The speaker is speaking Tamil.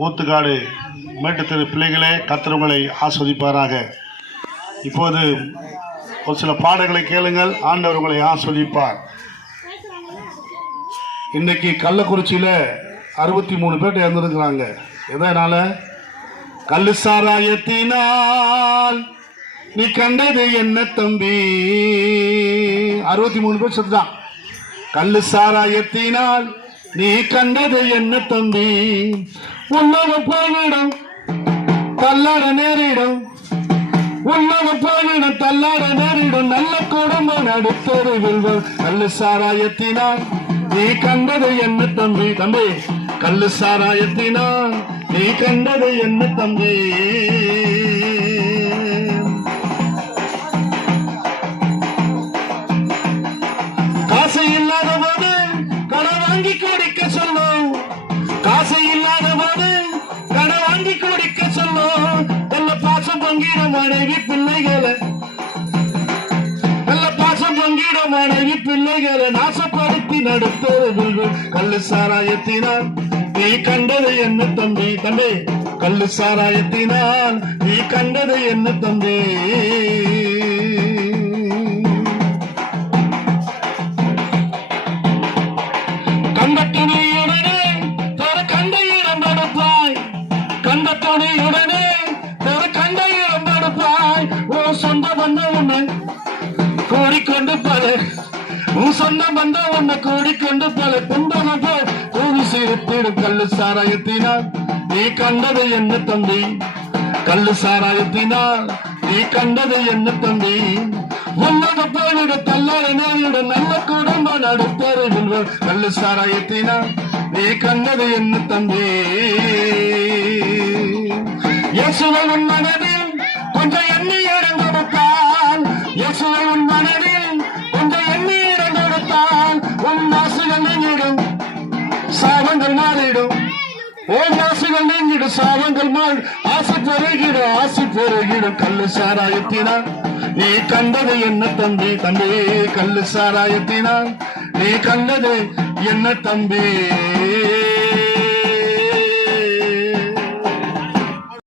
ஊத்துக்காடு மேட்டுத்தெரு பிள்ளைகளே கத்திரவங்களை ஆஸ்வதிப்பாராக. இப்போது ஒரு சில பாடல்களை கேளுங்கள். ஆண்டவர் உங்களை ஆஸ்வதிப்பார். இன்றைக்கி கள்ளக்குறிச்சியில் அறுபத்தி மூணு பேர் இறந்துருக்கிறாங்க. எதனால? கல்லு சாராயத்தினால் நீ கண்டது என்ன தம்பி? அறுபத்தி மூணு பேர் செத்துதான். கல்லு சாராயத்தினால் நீ கண்டது என்ன தம்பி? உள்ளவ போயிடும் தள்ளாட நேரிடும். உள்ளவ போயிடும் தள்ளாட நேரிடும். நல்ல குடும்பம் நடுத்தருவில் கள்ளு சாராயத்தினால் நீ கண்டது என்ன தம்பி? தம்பி கல்லு சாராயத்தினால் நீ கண்டது என்ன தம்பி? ஆசை இல்லாத போது கடை வாங்கி குடிக்க சொல்லும் நல்ல பாசம் பங்கிட மனைவி பிள்ளைகளை. நல்ல பாசம் பங்கிட மனைவி பிள்ளைகளை நாசப்படுத்தி நடத்துவது கல்லு சாராயத்தினால் நீ கண்டது என்ன தம்பி? தம்பி கல்லு சாராயத்தினால் நீ கண்டது என்ன தம்பி? கண்ட துணியுடனே தர கண்ட இடம் தடுப்பாய் ஓ சொந்த வந்த உன்னை கூடிக்கொண்டு பல உன் சொந்த வந்த உன்னை கூடிக்கொண்டு பல குந்தன போல் கூவி சிரித்திடும் கல்லு சாராயத்தினால். நீ கண்டது என்ன தம்பி? கல்லு சாராயத்தினால் நீ கண்டது என்ன தம்பி? உன்னத போயிட தள்ளாட நல்ல குடும்பம் நடுத்தருவில் கல்லு சாராயத்தினால் நீ கண்டது என்ன தம்பி? இயேசுவை உன் மனதில் கொஞ்சம் எண்ணி இறந்தெடுத்தால் இயேசுவை உன் மனதில் கொஞ்சம் எண்ணி இறந்தெடுத்தால் உன் மாசுகள் நீங்கிடும் சாபங்கள் மாறிடும். ஓ மாசுகள் நீங்கிடும் சாபங்கள் மாறி ஆசை பெருகிடும் ஆசை பெருகிடும். கல்லு சாராயத்தினால் நீ கண்டது என்ன தம்பி? தம்பி கல்லு சாராயத்தினால் நீ கண்டது என்ன தம்பி?